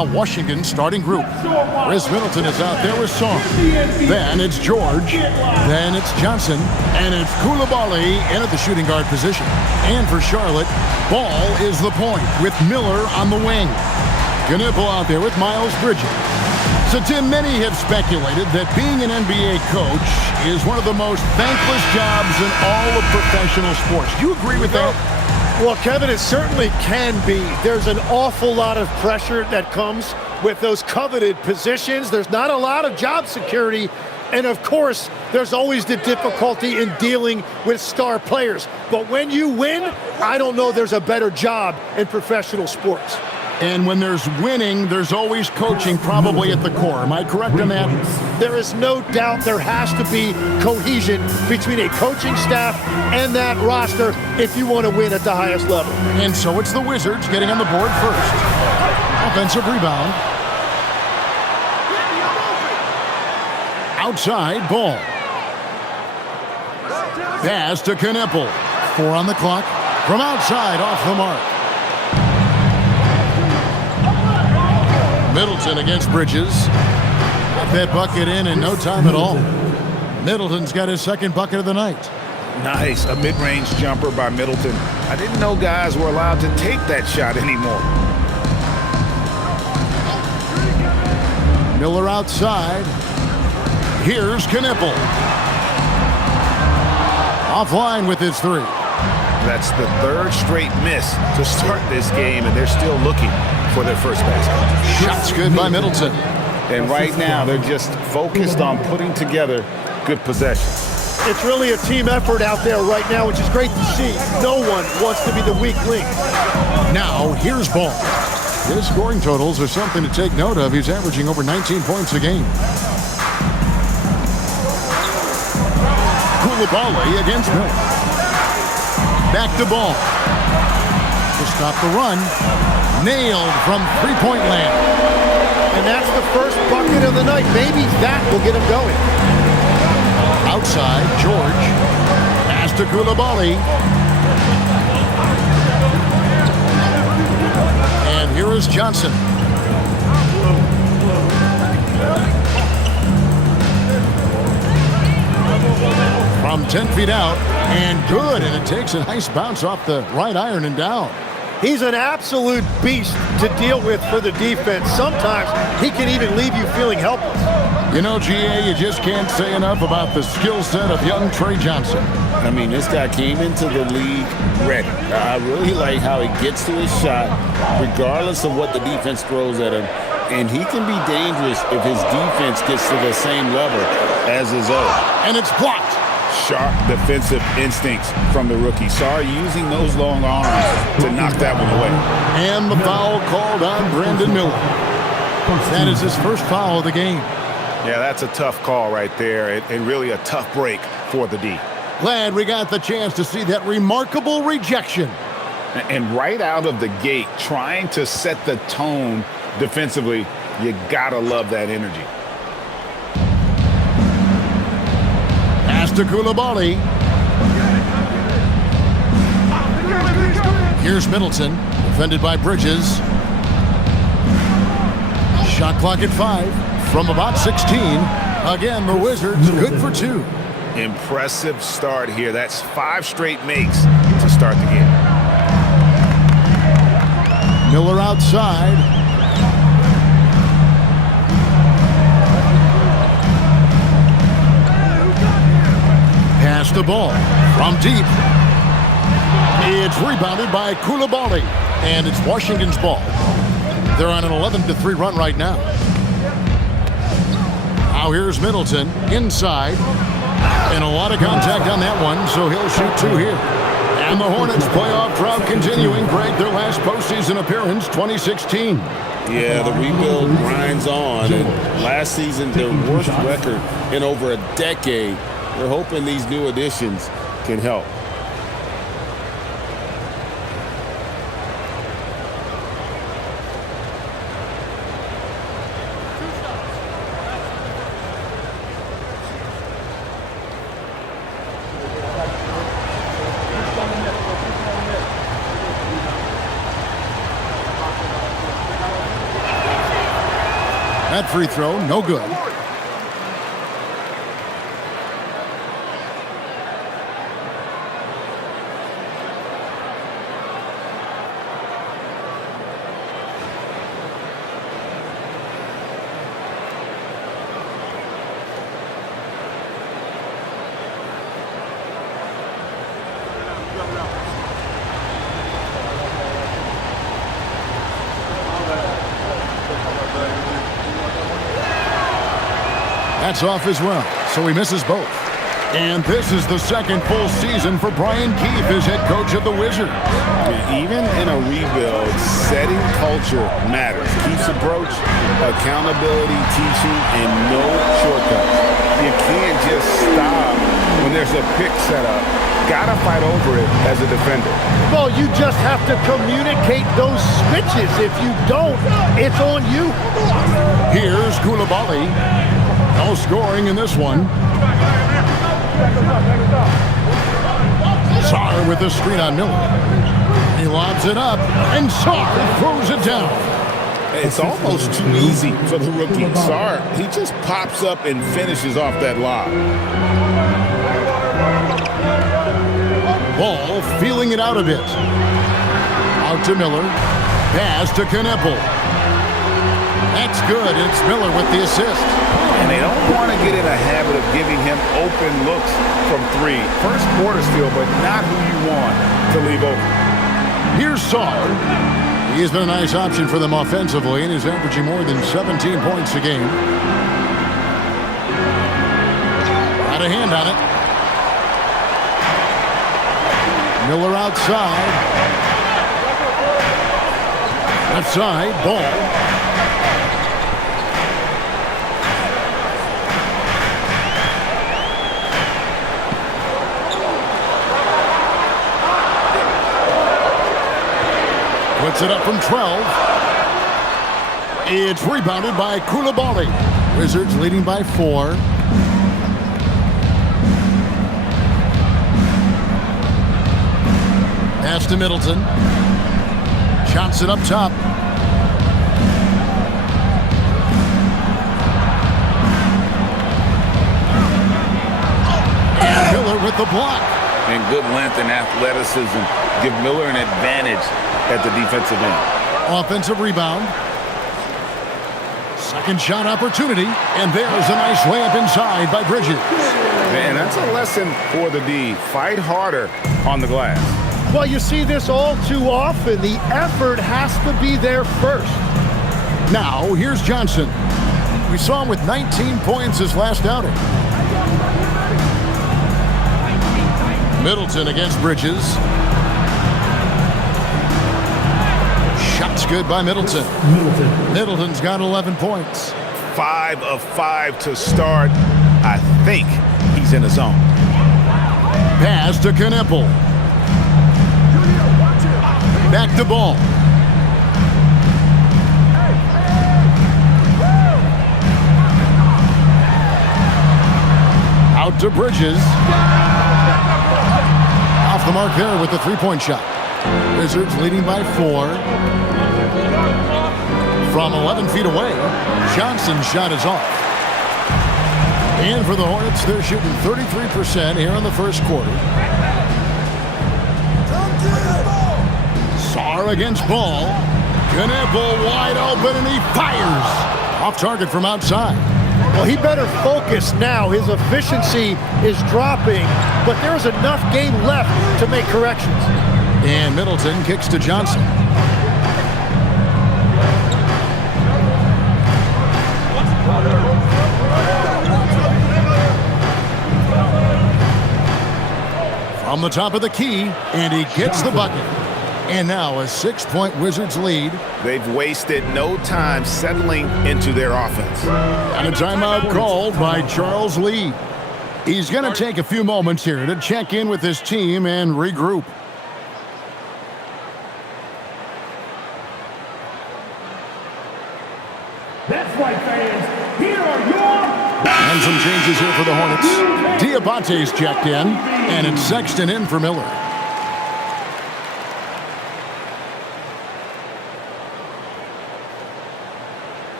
now Washington's starting group. Chris Middleton is out there with Song. Then it's George. Then it's Johnson. And it's Koulibaly in at the shooting guard position. And for Charlotte, Ball is the point with Miller on the wing. Knipple out there with Miles Bridges. So, Tim, many have speculated that being an NBA coach is one of the most thankless jobs in all of professional sports. Do you agree with that? Well, Kevin, it certainly can be. There's an awful lot of pressure that comes with those coveted positions. There's not a lot of job security. And, of course, there's always the difficulty in dealing with star players. But when you win, I don't know there's a better job in professional sports. And when there's winning, there's always coaching probably at the core. Am I correct on that? There is no doubt there has to be cohesion between a coaching staff and that roster if you want to win at the highest level. And so it's the Wizards getting on the board first. Offensive rebound. Outside, Ball. Pass to Knipple. 4 on the clock. From outside, off the mark. Middleton against Bridges. Got that bucket in no time at all. Middleton's got his second bucket of the night. Nice, a mid-range jumper by Middleton. I didn't know guys were allowed to take that shot anymore. Miller outside. Here's Knipple. Offline with his 3. That's the 3rd straight miss to start this game, and they're still looking for their first basket. Shots good by Middleton. And right now, they're just focused on putting together good possessions. It's really a team effort out there right now, which is great to see. No one wants to be the weak link. Now, here's Ball. His scoring totals are something to take note of. He's averaging over 19 points a game. Koulibaly against Miller. Back to Ball. To stop the run. Nailed from three-point land. And that's the first bucket of the night. Maybe that will get him going. Outside, George. Pass to Koulibaly. And here is Johnson. From 10 feet out, and good, and it takes a nice bounce off the right iron and down. He's an absolute beast to deal with for the defense. Sometimes he can even leave you feeling helpless. You know, GA, you just can't say enough about the skill set of young Trey Johnson. I mean, this guy came into the league ready. I really like how he gets to his shot, regardless of what the defense throws at him. And he can be dangerous if his defense gets to the same level as his own. And it's blocked. Sharp defensive instincts from the rookie. Sorry, using those long arms to knock that one away. And the foul called on Brandon Miller. That is his first foul of the game. Yeah, that's a tough call right there, and really a tough break for the D. Glad we got the chance to see that remarkable rejection. And right out of the gate, trying to set the tone defensively, you gotta love that energy. Pass to Koulibaly. Here's Middleton, defended by Bridges. Shot clock at 5 from about 16. Again, the Wizards good for 2. Impressive start here. That's 5 straight makes to start the game. Miller outside. Pass the ball from deep. It's rebounded by Koulibaly, and it's Washington's ball. They're on an 11-3 run right now. Now here's Middleton inside, and a lot of contact on that one, so he'll shoot 2 here. And the Hornets playoff drought continuing. Greg, their last postseason appearance, 2016. Yeah, the rebuild grinds on, and last season their worst record in over a decade. We're hoping these new additions can help. That free throw, no good. That's off as well, so he misses both. And this is the second full season for Brian Keefe as head coach of the Wizards. Even in a rebuild, setting culture matters. Keefe's approach, accountability, teaching, and no shortcuts. You can't just stop when there's a pick set up. Gotta fight over it as a defender. Well, you just have to communicate those switches. If you don't, it's on you. Here's Koulibaly. No scoring in this one. Sarr with the screen on Miller. He lobs it up, and Sarr throws it down. It's almost too easy for the rookie. Sarr, he just pops up and finishes off that lob. Ball feeling it out a bit. Out to Miller. Pass to Kneppel. That's good. It's Miller with the assist. And they don't want to get in a habit of giving him open looks from three. First quarter steal, but not who you want to leave open. Here's Sarr. He's been a nice option for them offensively and is averaging more than 17 points a game. Got a hand on it. Miller outside. Left side, Ball. Puts it up from 12. It's rebounded by Koulibaly. Wizards leading by 4. Pass to Middleton. Shots it up top. And Miller with the block. And good length and athleticism give Miller an advantage at the defensive end. Offensive rebound. Second shot opportunity. And there's a nice layup inside by Bridges. Man, that's a lesson for the D. Fight harder on the glass. Well, you see this all too often. The effort has to be there first. Now, here's Johnson. We saw him with 19 points his last outing. Middleton against Bridges. Shots good by Middleton. Middleton's got 11 points. 5 of 5 to start. I think he's in the zone. Pass to Kneppel. Back to Ball. Out to Bridges. Off the mark there with the three-point shot. Wizards leading by 4. From 11 feet away, Johnson's shot is off. And for the Hornets, they're shooting 33% here in the first quarter. Sarr against Ball. Kneppel wide open, and he fires. Off target from outside. Well, he better focus now. His efficiency is dropping, but there's enough game left to make corrections. And Middleton kicks to Johnson. From the top of the key, and he gets the bucket. And now a 6-point Wizards lead. They've wasted no time settling into their offense. And a timeout called by Charles Lee. He's going to take a few moments here to check in with his team and regroup. That's right, fans. Here are your... And some changes here for the Hornets. Diabate's checked in, and it's Sexton in for Miller.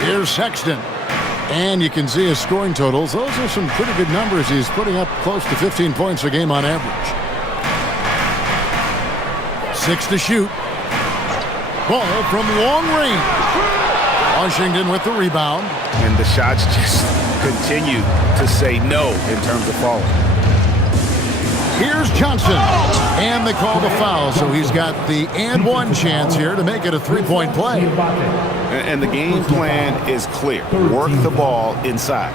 Here's Sexton. And you can see his scoring totals. Those are some pretty good numbers. He's putting up close to 15 points a game on average. 6 to shoot. Ball from long range. Washington with the rebound. And the shots just continue to say no in terms of falling. Here's Johnson. And they call the foul, so he's got the and one chance here to make it a three-point play. And the game plan is clear. Work the ball inside.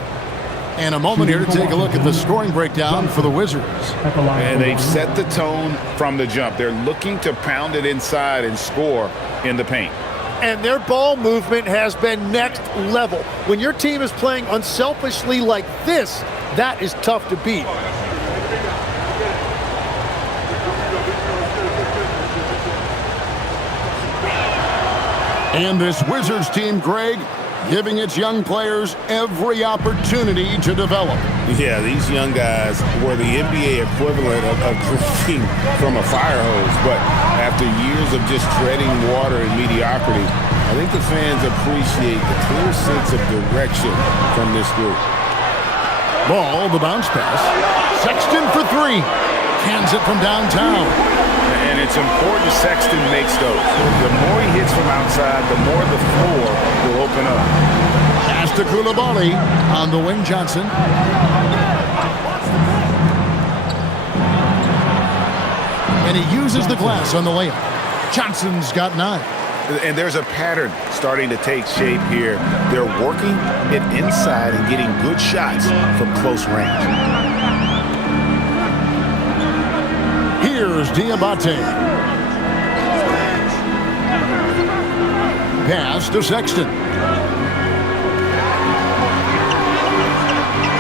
And a moment here to take a look at the scoring breakdown for the Wizards. And they've set the tone from the jump. They're looking to pound it inside and score in the paint. And their ball movement has been next level. When your team is playing unselfishly like this, that is tough to beat. And this Wizards team, Greg, giving its young players every opportunity to develop. Yeah, these young guys were the NBA equivalent of drinking from a fire hose. But after years of just treading water and mediocrity, I think the fans appreciate the clear sense of direction from this group. Ball, the bounce pass. Sexton for three. Cans it from downtown. And it's important Sexton makes those. The more he hits from outside, the more the floor will open up. Pass to Coulibaly on the wing, Johnson. And he uses the glass on the layup. Johnson's got 9. And there's a pattern starting to take shape here. They're working it inside and getting good shots from close range. Here's Diabate. Pass to Sexton.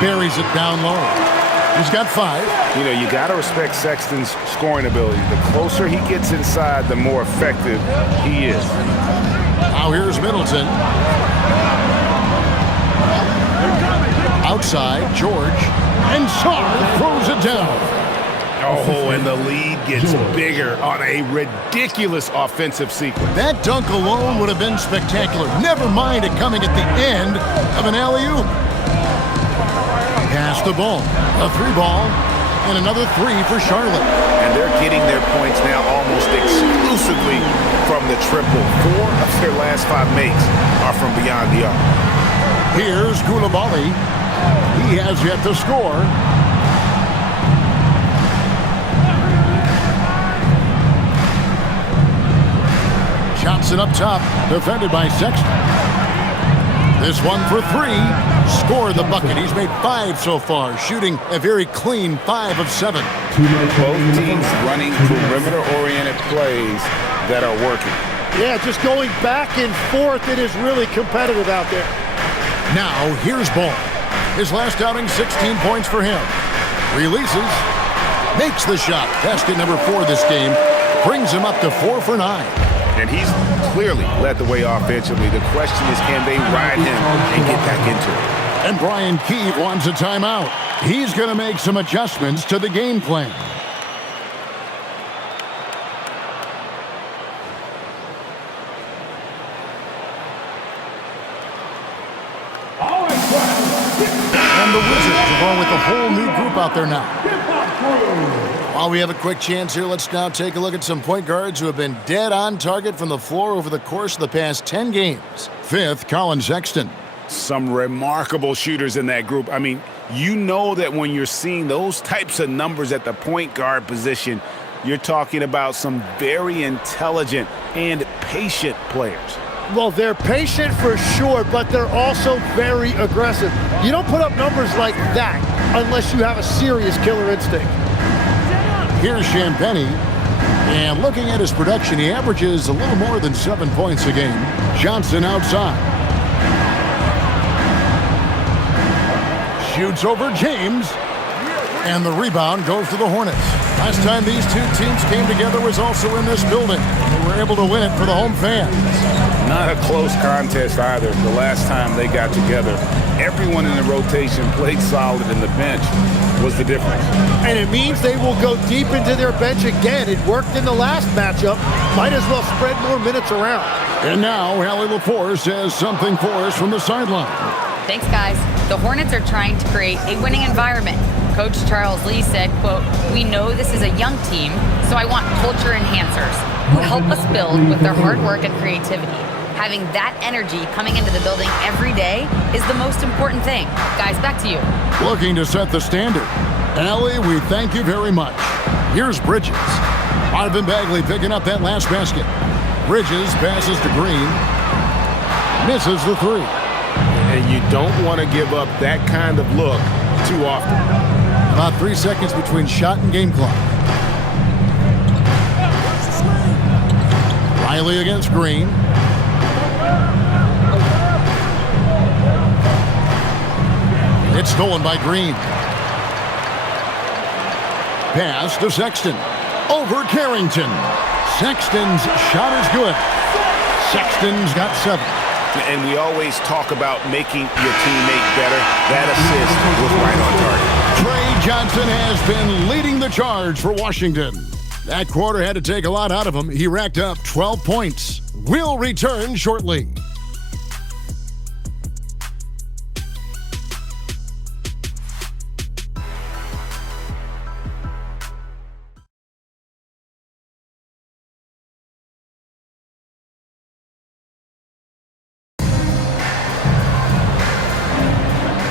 Buries it down low. He's got 5. You know, you got to respect Sexton's scoring ability. The closer he gets inside, the more effective he is. Now here's Middleton. Outside, George. And Sarr throws it down. Oh, and the lead gets bigger on a ridiculous offensive sequence. That dunk alone would have been spectacular. Never mind it coming at the end of an alley-oop. Pass the ball. A 3-ball. And another 3 for Charlotte. And they're getting their points now almost exclusively from the triple. 4 of their last 5 makes are from beyond the arc. Here's Coulibaly. He has yet to score. Johnson up top, defended by Sexton. This one for 3. Score the bucket. He's made 5 so far, shooting a very clean 5 of 7. Both teams running perimeter-oriented plays that are working. Yeah, just going back and forth. It is really competitive out there. Now, here's Ball. His last outing, 16 points for him. Releases. Makes the shot. Basket number 4 this game. Brings him up to 4 for 9. And he's clearly led the way offensively. The question is, can they ride him and get back into it? And Brian Keefe wants a timeout. He's going to make some adjustments to the game plan. And the Wizards, along with a whole new group out there now. While we have a quick chance here, let's now take a look at some point guards who have been dead on target from the floor over the course of the past 10 games. 5th, Colin Sexton. Some remarkable shooters in that group. I mean, you know that when you're seeing those types of numbers at the point guard position, you're talking about some very intelligent and patient players. Well, they're patient for sure, but they're also very aggressive. You don't put up numbers like that unless you have a serious killer instinct. Here's Champagny, and looking at his production, he averages a little more than 7 points a game. Johnson outside. Shoots over James, and the rebound goes to the Hornets. Last time these two teams came together was also in this building. They were able to win it for the home fans. Not a close contest either. The last time they got together, everyone in the rotation played solid, and the bench was the difference. And it means they will go deep into their bench again. It worked in the last matchup. Might as well spread more minutes around. And now, Allie LaForce has something for us from the sideline. Thanks, guys. The Hornets are trying to create a winning environment. Coach Charles Lee said, quote, "We know this is a young team, so I want culture enhancers who help us build with their hard work and creativity. Having that energy coming into the building every day is the most important thing." Guys, back to you. Looking to set the standard. Allie, we thank you very much. Here's Bridges. Marvin Bagley picking up that last basket. Bridges passes to Green. Misses the three. And you don't want to give up that kind of look too often. About 3 seconds between shot and game clock. Riley against Green. It's stolen by Green. Pass to Sexton. Over Carrington. Sexton's shot is good. Sexton's got 7. And we always talk about making your teammate better. That assist was right on target. Trey Johnson has been leading the charge for Washington. That quarter had to take a lot out of him. He racked up 12 points. We'll return shortly.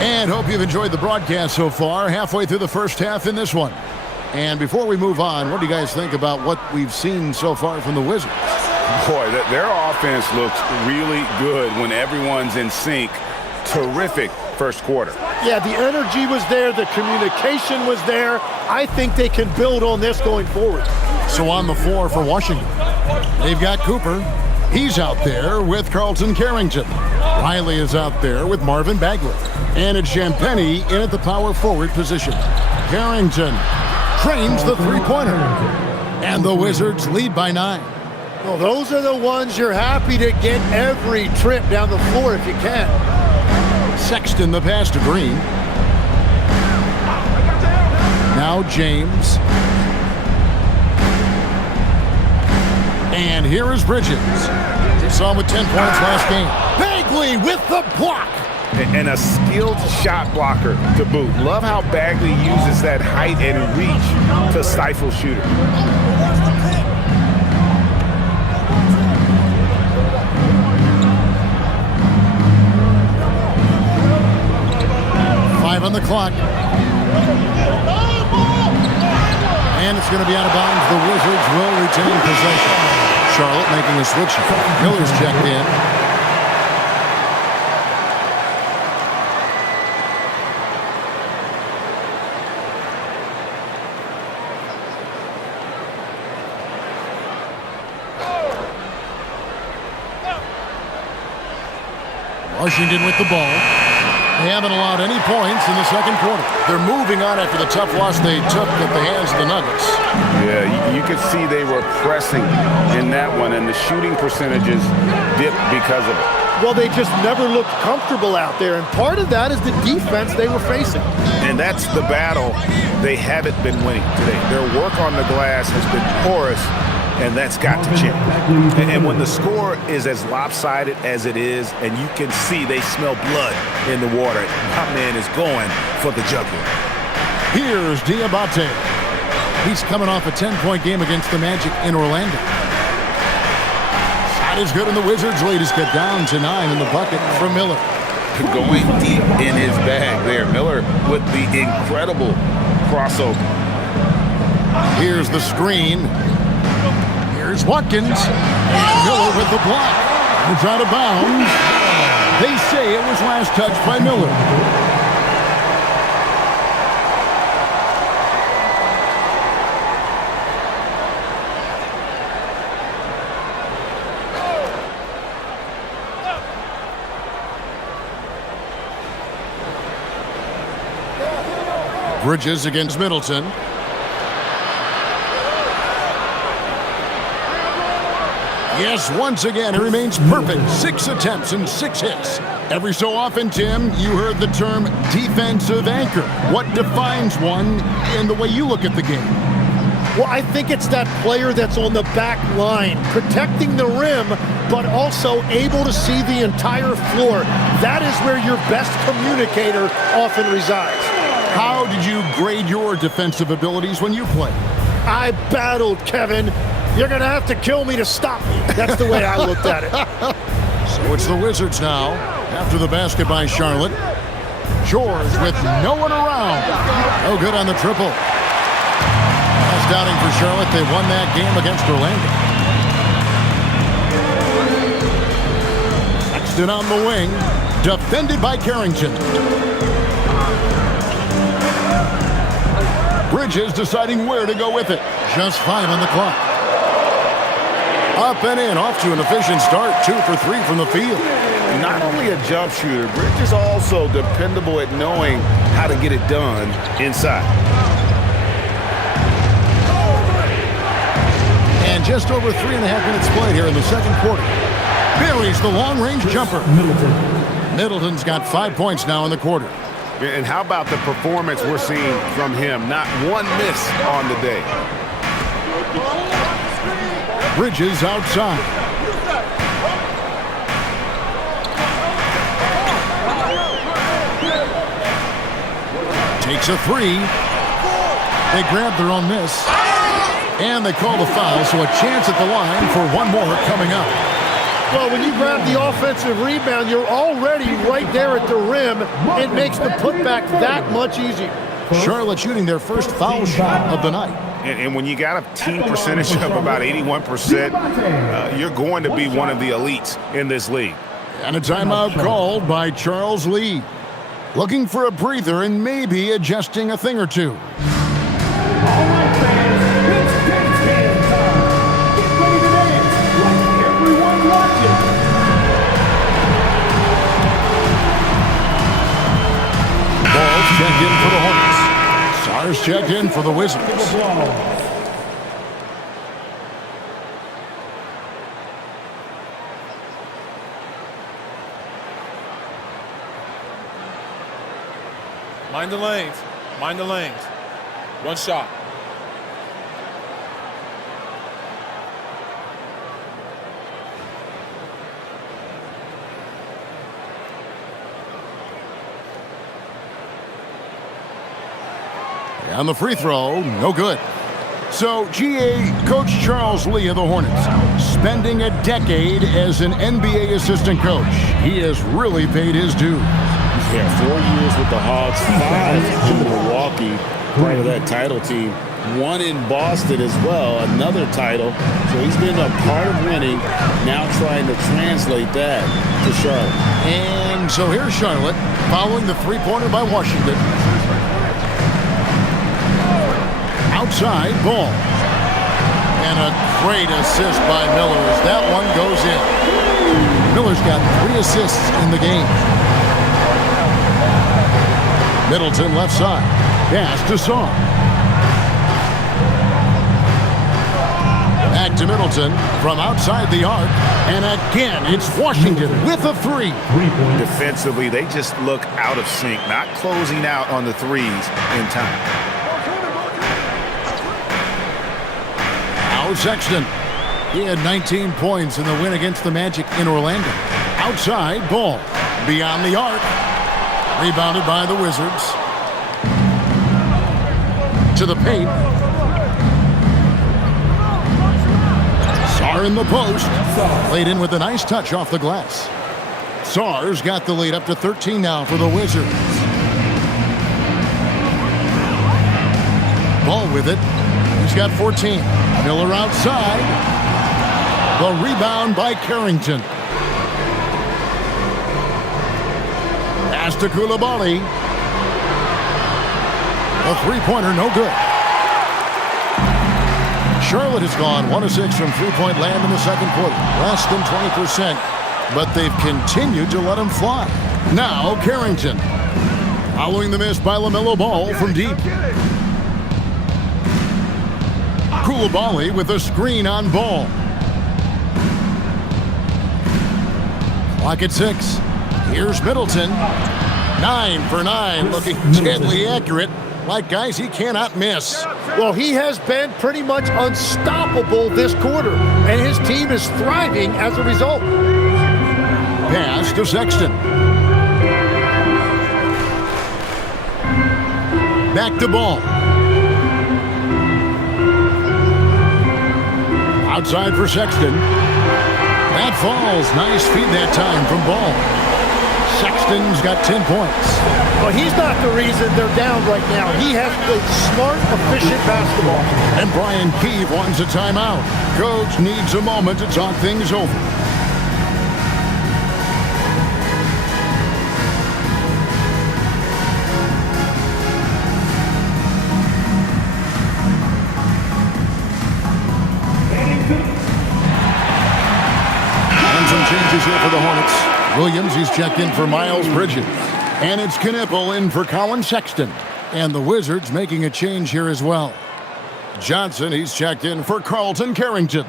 And hope you've enjoyed the broadcast so far. Halfway through the first half in this one. And before we move on, what do you guys think about what we've seen so far from the Wizards? Boy, their offense looks really good when everyone's in sync. Terrific first quarter. Yeah, the energy was there. The communication was there. I think they can build on this going forward. So on the floor for Washington, they've got Cooper. He's out there with Carlton Carrington. Riley is out there with Marvin Bagley. And it's Champagnie in at the power forward position. Carrington trains the three-pointer. And the Wizards lead by 9. Well, those are the ones you're happy to get every trip down the floor if you can. Sexton the pass to Green. Now James. And here is Bridges. We saw him with 10 points last game. Bagley with the block. And a skilled shot blocker to boot. Love how Bagley uses that height and reach to stifle shooters. On the clock. And it's going to be out of bounds. The Wizards will retain possession. Charlotte making a switch. Miller's checked in. Washington with the ball. They haven't allowed any points in the second quarter. They're moving on after the tough loss they took at the hands of the Nuggets. Yeah, you could see they were pressing in that one, and the shooting percentages dipped because of it. Well, they just never looked comfortable out there, and part of that is the defense they were facing. And that's the battle they haven't been winning today. Their work on the glass has been porous, and that's got to change. And when the score is as lopsided as it is, and you can see they smell blood in the water, my man is going for the jugular. Here's Diabate. He's coming off a 10-point game against the Magic in Orlando. Shot is good, and the Wizards lead is cut down to 9 in the bucket from Miller. Going deep in his bag there. Miller with the incredible crossover. Here's the screen. Here's Watkins. And Miller with the block. It's out of bounds. They say it was last touched by Miller. Bridges against Yes, once again, he remains perfect. 6 attempts and 6 hits. Every so often, Tim, you heard the term defensive anchor. What defines one in the way you look at the game? Well, I think it's that player that's on the back line, protecting the rim, but also able to see the entire floor. That is where your best communicator often resides. How did you grade your defensive abilities when you played? I battled, Kevin. You're going to have to kill me to stop me. That's the way I looked at it. So it's the Wizards now, after the basket by Charlotte. George with no one around. No good on the triple. That's doubting for Charlotte. They won that game against Orlando. Sexton on the wing. Defended by Carrington. Bridges deciding where to go with it. Just 5 on the clock. Up and in, off to an efficient start. 2 for 3 from the field. Not only a jump shooter, Bridges also dependable at knowing how to get it done inside. And just over 3.5 minutes played here in the second quarter. Buries the long-range jumper. Middleton's got 5 points now in the quarter. And how about the performance we're seeing from him? Not one miss on the day. Bridges outside. Takes a 3. They grab their own miss. And they call the foul, so a chance at the line for one more coming up. Well, when you grab the offensive rebound, you're already right there at the rim. It makes the putback that much easier. Charlotte shooting their first foul shot of the night. And when you got a team percentage of about 81%, you're going to be one of the elites in this league. And a timeout called by Charles Lee. Looking for a breather and maybe adjusting a thing or two. All right, fans, it's dance time. Get ready to dance like everyone watching. Ball's checked in for the Hornets. Sars checked in for the Wizards. Mind the lanes. Mind the lanes. One shot. On the free throw, no good. So, GA, Coach Charles Lee of the Hornets, spending a decade as an NBA assistant coach. He has really paid his dues. Yeah, 4 years with the Hawks, 5 in Milwaukee, part of that title team. 1 in Boston as well, another title. So he's been a part of winning, now trying to translate that to Charlotte. And so here's Charlotte, following the three-pointer by Washington. Outside, ball. And a great assist by Miller as that one goes in. Miller's got 3 assists in the game. Middleton left side. Pass to Song. Back to Middleton from outside the arc. And again, it's Washington with a 3. Defensively, they just look out of sync, not closing out on the threes in time. Now Sexton. He had 19 points in the win against the Magic in Orlando. Outside, ball. Beyond the arc. Rebounded by the Wizards. To the paint. Sarr in the post. Played in with a nice touch off the glass. Sarr's got the lead up to 13 now for the Wizards. Ball with it. He's got 14. Miller outside. The rebound by Carrington. Pass to Coulibaly. A three-pointer, no good. Charlotte has gone 1 of 6 from three-point land in the second quarter. Less than 20%, but they've continued to let them fly. Now Carrington. Following the miss by LaMelo Ball from deep. Coulibaly with a screen on Ball. Clock at 6. Here's Middleton. 9 for 9, looking deadly accurate, like guys he cannot miss. Well, he has been pretty much unstoppable this quarter, and his team is thriving as a result. Pass to Sexton. Back to Ball. Outside for Sexton. That falls. Nice feed that time from Ball. Sexton's got 10 points. But he's not the reason they're down right now. He has played smart, efficient basketball. And Brian Keefe wants a timeout. Coach needs a moment to talk things over. And some changes here for the Hornets. Williams, he's checked in for Miles Bridges. And it's Knipple in for Colin Sexton. And the Wizards making a change here as well. Johnson, he's checked in for Carlton Carrington.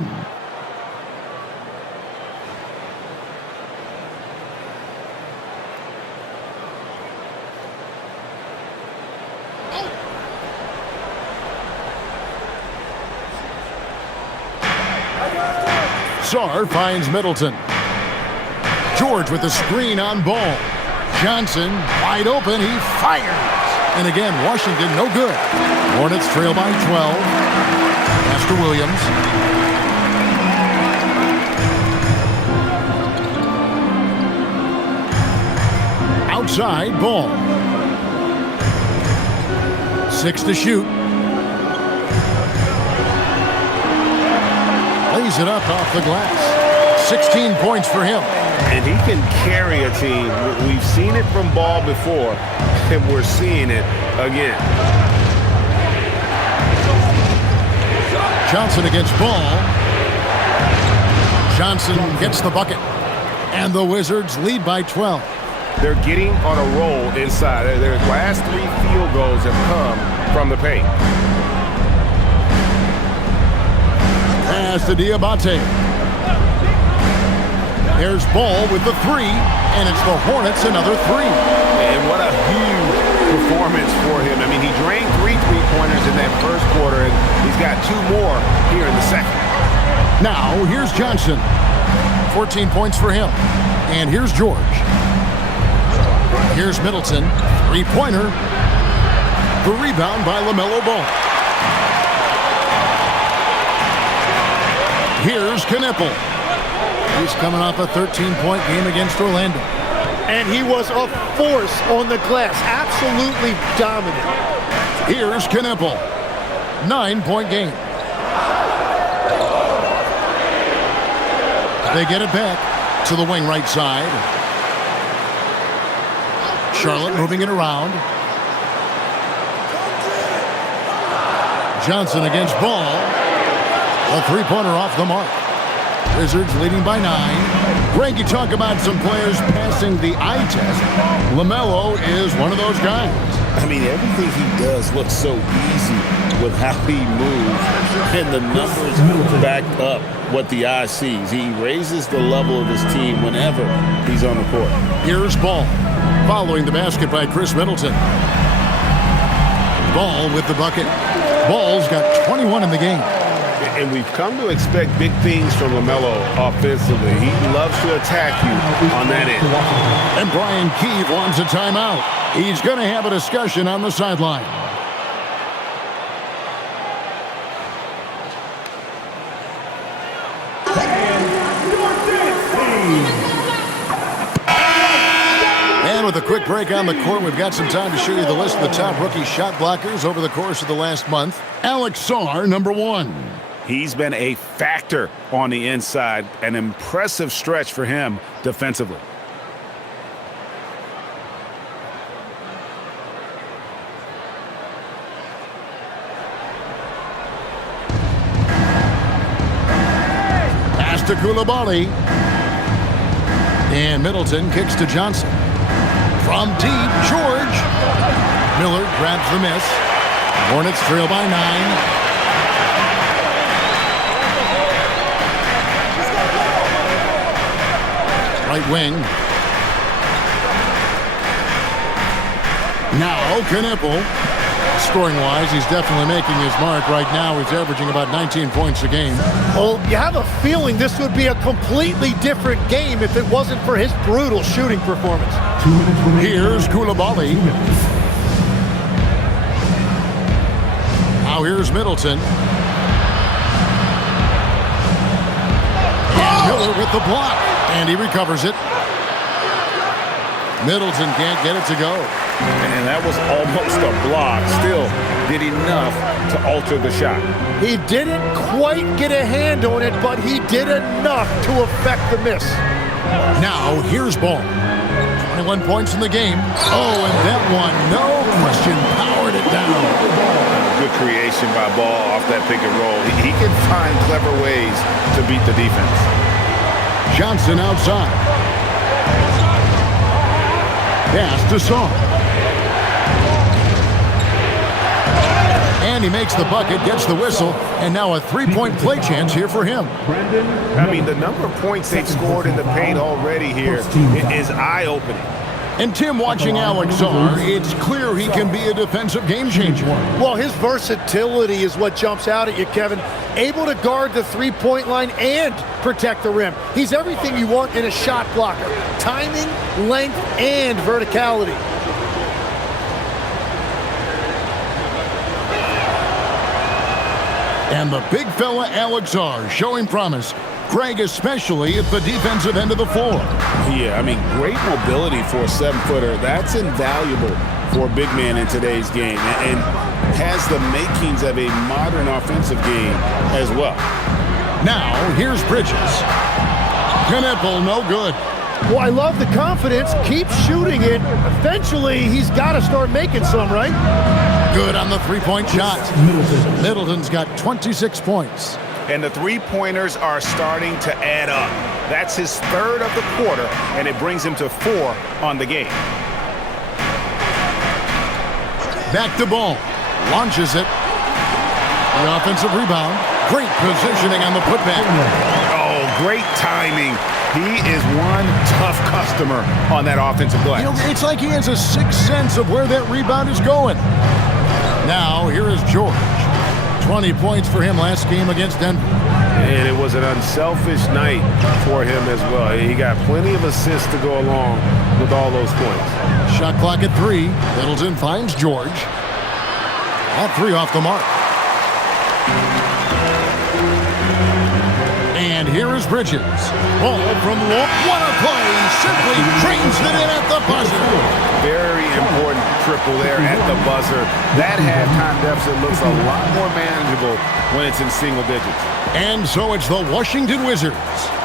Sarr finds Middleton. George with the screen on Ball. Johnson wide open. He fires. And again, Washington no good. Hornets trail by 12. Pass to Williams. Outside, Ball. 6 to shoot. Lays it up off the glass. 16 points for him. And he can carry a team. We've seen it from Ball before, and we're seeing it again. Johnson against Ball. Johnson gets the bucket. And the Wizards lead by 12. They're getting on a roll inside. Their last 3 field goals have come from the paint. Pass to Diabate. There's Ball with the 3, and it's the Hornets another 3. And what a huge performance for him. I mean, he drained 3 3-pointers in that first quarter, and he's got 2 more here in the second. Now, here's Johnson. 14 points for him. And here's George. Here's Middleton. 3-pointer. The rebound by LaMelo Ball. Here's Knipple. He's coming off a 13-point game against Orlando. And he was a force on the glass. Absolutely dominant. Here's Knipple. 9-point game. They get it back to the wing right side. Charlotte moving it around. Johnson against Ball. A 3-pointer off the mark. Wizards leading by 9. Greg, you talk about some players passing the eye test. LaMelo is one of those guys. I mean, everything he does looks so easy with how he moves, and the numbers back up what the eye sees. He raises the level of his team whenever he's on the court. Here's Ball, following the basket by Chris Middleton. Ball with the bucket. Ball's got 21 in the game. And we've come to expect big things from LaMelo offensively. He loves to attack you on that end. And Brian Keefe wants a timeout. He's going to have a discussion on the sideline. And with a quick break on the court, we've got some time to show you the list of the top rookie shot blockers over the course of the last month. Alex Sarr, number 1. He's been a factor on the inside, an impressive stretch for him defensively. Pass to Koulibaly. And Middleton kicks to Johnson. From deep, George. Miller grabs the miss. Hornets trail by 9. Right wing. Now Knippel. Scoring-wise, he's definitely making his mark. Right now, he's averaging about 19 points a game. Well, you have a feeling this would be a completely different game if it wasn't for his brutal shooting performance. Here's Koulibaly. Now here's Middleton. And Miller with the block. And he recovers it. Middleton can't get it to go. And that was almost a block. Still did enough to alter the shot. He didn't quite get a hand on it, but he did enough to affect the miss. Now here's Ball. 21 points in the game. Oh, and that one, no question, powered it down. Good creation by Ball off that pick and roll. He can find clever ways to beat the defense. Johnson outside. Pass to Song. And he makes the bucket, gets the whistle, and now a three-point play chance here for him. I mean, the number of points they've scored in the paint already here is eye-opening. And Tim, watching Alex Czar, it's clear he can be a defensive game changer. Well, his versatility is what jumps out at you, Kevin. Able to guard the three-point line and protect the rim. He's everything you want in a shot blocker. Timing, length, and verticality. And the big fella Alex Czar showing promise. Greg especially at the defensive end of the floor. Yeah, I mean, great mobility for a 7-footer. That's invaluable for a big man in today's game, and has the makings of a modern offensive game as well. Now, here's Bridges. Knippel, no good. Well, I love the confidence. Keep shooting it. Eventually, he's got to start making some, right? Good on the three-point shot. Middleton's got 26 points. And the three-pointers are starting to add up. That's his third of the quarter, and it brings him to 4 on the game. Back to Ball. Launches it. The offensive rebound. Great positioning on the putback. Oh, great timing. He is one tough customer on that offensive glass. You know, it's like he has a sixth sense of where that rebound is going. Now, here is George. 20 points for him last game against Denver. And it was an unselfish night for him as well. He got plenty of assists to go along with all those points. Shot clock at 3. Middleton finds George. All 3 off the mark. And here is Bridges. Ball from long. What a play. Simply trains it in at the buzzer. Very important triple there at the buzzer. That halftime deficit looks a lot more manageable when it's in single digits. And so it's the Washington Wizards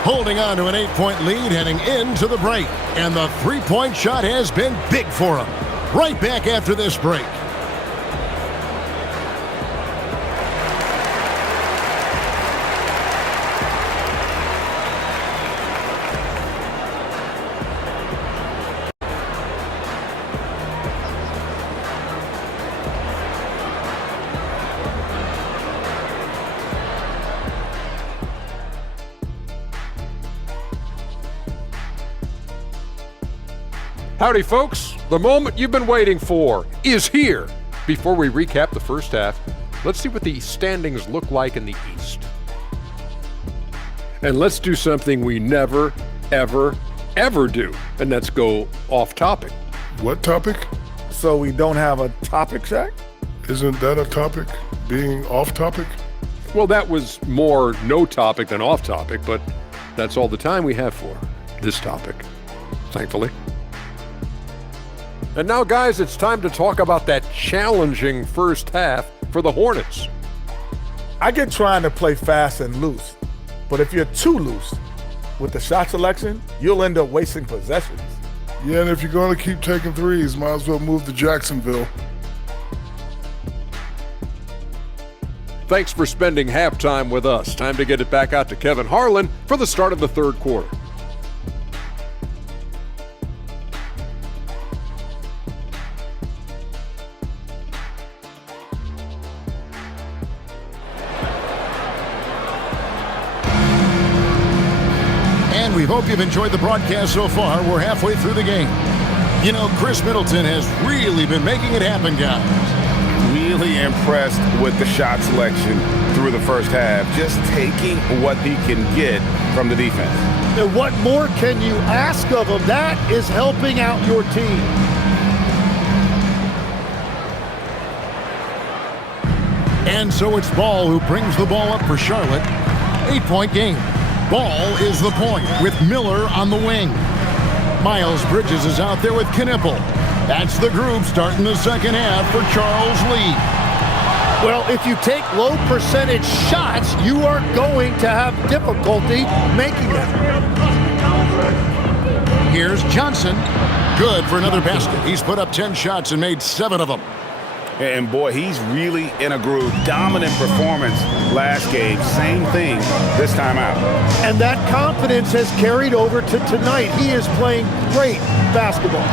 holding on to an 8-point lead heading into the break. And the three-point shot has been big for them. Right back after this break. Howdy, folks. The moment you've been waiting for is here. Before we recap the first half, let's see what the standings look like in the East. And let's do something we never, ever, ever do, and that's go off topic. What topic? So we don't have a topic, Shaq? Isn't that a topic? Being off topic? Well, that was more no topic than off topic, but that's all the time we have for this topic, thankfully. And now, guys, it's time to talk about that challenging first half for the Hornets. I get trying to play fast and loose, but if you're too loose with the shot selection, you'll end up wasting possessions. Yeah, and if you're going to keep taking threes, might as well move to Jacksonville. Thanks for spending halftime with us. Time to get it back out to Kevin Harlan for the start of the third quarter. We hope you've enjoyed the broadcast so far. We're halfway through the game. You know, Chris Middleton has really been making it happen, guys. Really impressed with the shot selection through the first half. Just taking what he can get from the defense. And what more can you ask of him? That is helping out your team. And so it's Ball who brings the ball up for Charlotte. 8-point game. Ball is the point with Miller on the wing. Miles Bridges is out there with Knipple. That's the group starting the second half for Charles Lee. Well, if you take low percentage shots, you are going to have difficulty making them. Here's Johnson. Good for another basket. He's put up 10 shots and made 7 of them. And boy, he's really in a groove. Dominant performance last game. Same thing this time out. And that confidence has carried over to tonight. He is playing great basketball.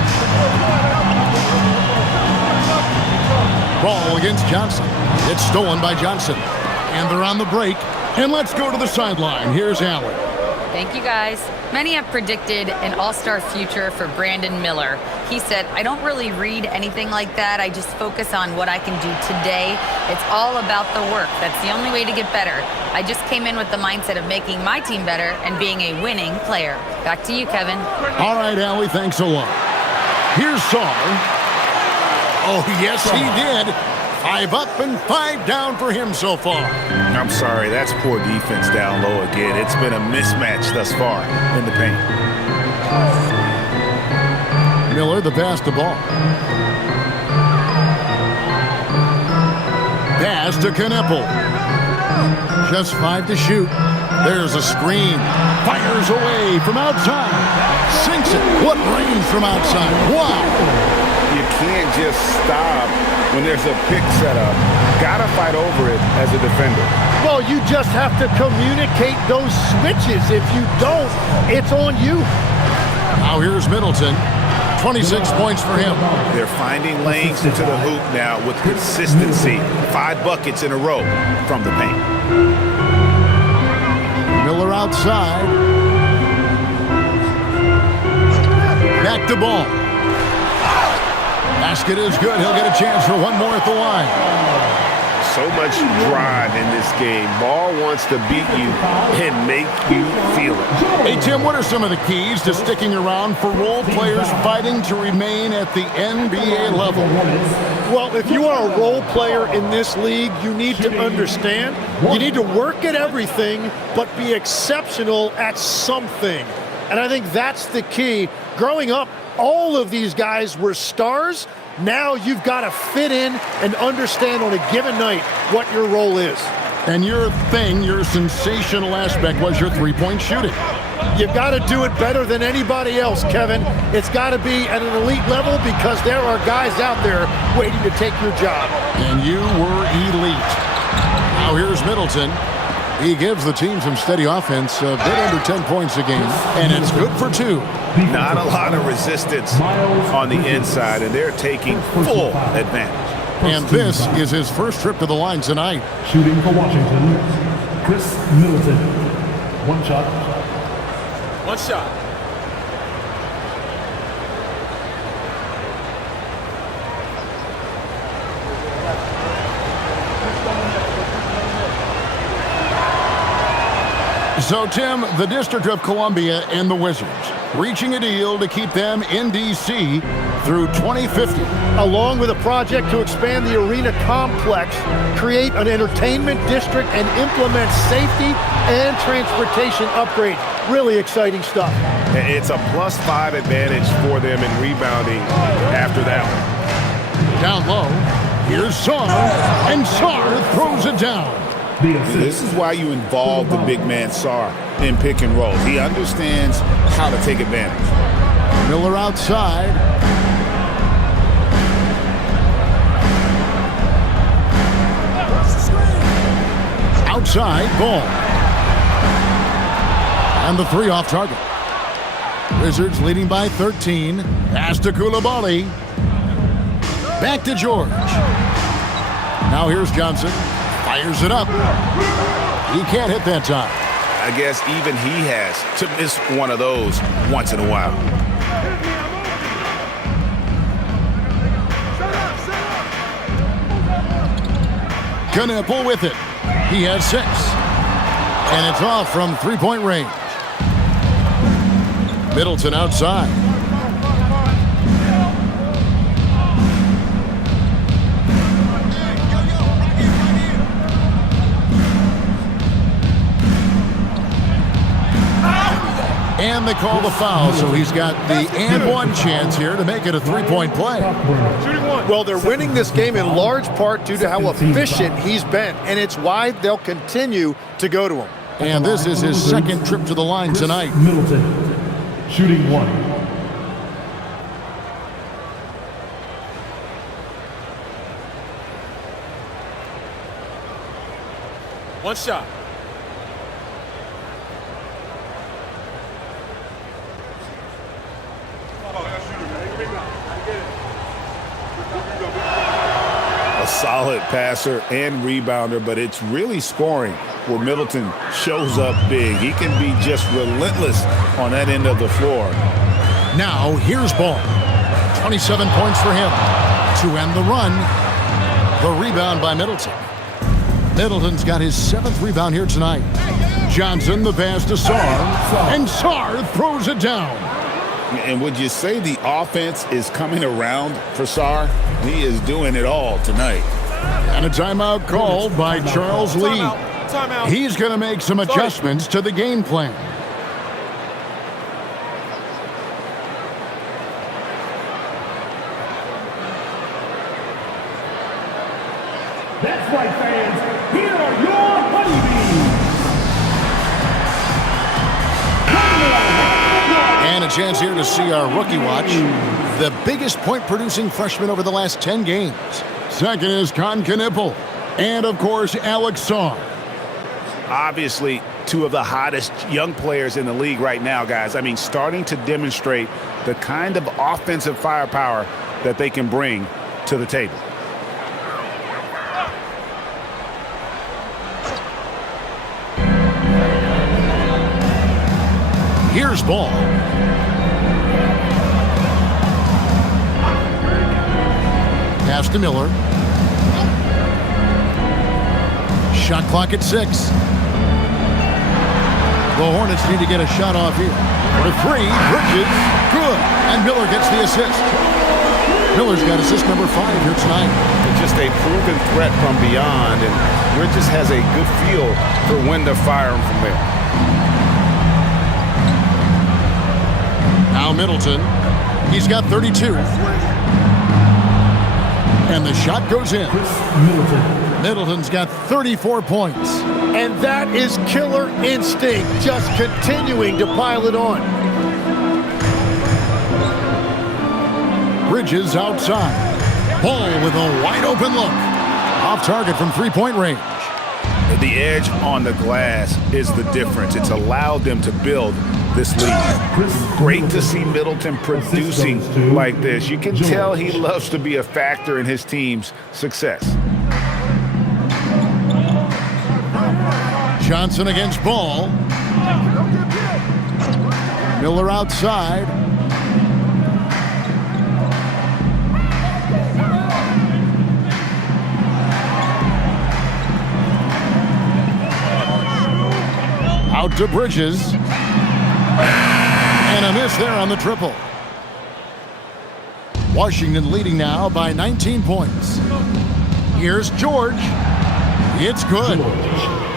Ball against Johnson. It's stolen by Johnson. And they're on the break. And let's go to the sideline. Here's Allen. Thank you, guys. Many have predicted an all-star future for Brandon Miller. He said, I don't really read anything like that. I just focus on what I can do today. It's all about the work. That's the only way to get better. I just came in with the mindset of making my team better and being a winning player. Back to you, Kevin. All right, Allie, thanks a lot. Here's Saul. Oh, yes, he did. 5 up and 5 down for him so far. I'm sorry, that's poor defense down low again. It's been a mismatch thus far in the paint. Miller, the pass to Ball. Pass to Knipple. Just 5 to shoot. There's a screen. Fires away from outside. Sinks it. What range from outside. Wow. You can't just stop when there's a pick set up. Gotta fight over it as a defender. Well, you just have to communicate those switches. If you don't, it's on you. Now here's Middleton. 26 points for him. They're finding lanes into the hoop now with consistency. 5 buckets in a row from the paint. Miller outside. Back to Ball. Basket is good. He'll get a chance for one more at the line. So much drive in this game. Ball wants to beat you and make you feel it. Hey, Tim, what are some of the keys to sticking around for role players fighting to remain at the NBA level? Well, if you are a role player in this league, you need to understand you need to work at everything but be exceptional at something. And I think that's the key. Growing up, all of these guys were stars. Now you've got to fit in and understand on a given night what your role is. And your thing, your sensational aspect was your three-point shooting. You've got to do it better than anybody else, Kevin. It's got to be at an elite level because there are guys out there waiting to take your job. And you were elite. Now here's Middleton. He gives the team some steady offense, a bit under 10 points a game, and it's good for 2. Not a lot of resistance on the inside, and they're taking full advantage. And this is his first trip to the line tonight. Shooting for Washington, Chris Middleton. 1 shot. 1 shot. So, Tim, the District of Columbia and the Wizards reaching a deal to keep them in D.C. through 2050. Along with a project to expand the arena complex, create an entertainment district, and implement safety and transportation upgrades. Really exciting stuff. It's a +5 advantage for them in rebounding after that one. Down low, here's Sarr, and Sarr throws it down. This is why you involve the big man Sarr in pick and roll. He understands how to take advantage. Miller outside. Outside, Ball. And the 3 off target. Wizards leading by 13. Pass to Coulibaly. Back to George. Now here's Johnson. Fires it up. He can't hit that time. I guess even he has to miss one of those once in a while. Knippel with it. He has 6. And it's off from three-point range. Middleton outside. And they call the foul, so he's got the and one chance here to make it a three-point play. Well, they're winning this game in large part due to how efficient he's been, and it's why they'll continue to go to him. And this is his second trip to the line tonight. Middleton, shooting 1. One shot. A solid passer and rebounder, but it's really scoring where Middleton shows up big. He can be just relentless on that end of the floor. Now, here's Ball. 27 points for him to end the run. The rebound by Middleton. Middleton's got his 7th rebound here tonight. Johnson, the pass to Sarr, and Sarr throws it down. And would you say the offense is coming around for Sarr? He is doing it all tonight. And a timeout called by Charles Lee. Timeout. He's going to make some adjustments to the game plan. That's right, fans. Here are your honeybees. And a chance here to see our rookie watch. The biggest point-producing freshman over the last 10 games. Second is Knippel. And, of course, Alex Sarr. Obviously, two of the hottest young players in the league right now, guys. I mean, starting to demonstrate the kind of offensive firepower that they can bring to the table. Here's Ball. Pass to Miller. Shot clock at 6. The Hornets need to get a shot off here. For 3, Bridges, good. And Miller gets the assist. Miller's got assist number 5 here tonight. It's just a proven threat from beyond, and Bridges has a good feel for when to fire him from there. Now Middleton, he's got 32. And the shot goes in. Middleton's got 34 points. And that is killer instinct, just continuing to pile it on. Bridges outside. Ball with a wide open look. Off target from three-point range. The edge on the glass is the difference. It's allowed them to build this lead. Great to see Middleton producing like this. You can tell he loves to be a factor in his team's success. Johnson against Ball. Miller outside. Out to Bridges. And a miss there on the triple. Washington leading now by 19 points. Here's George. It's good.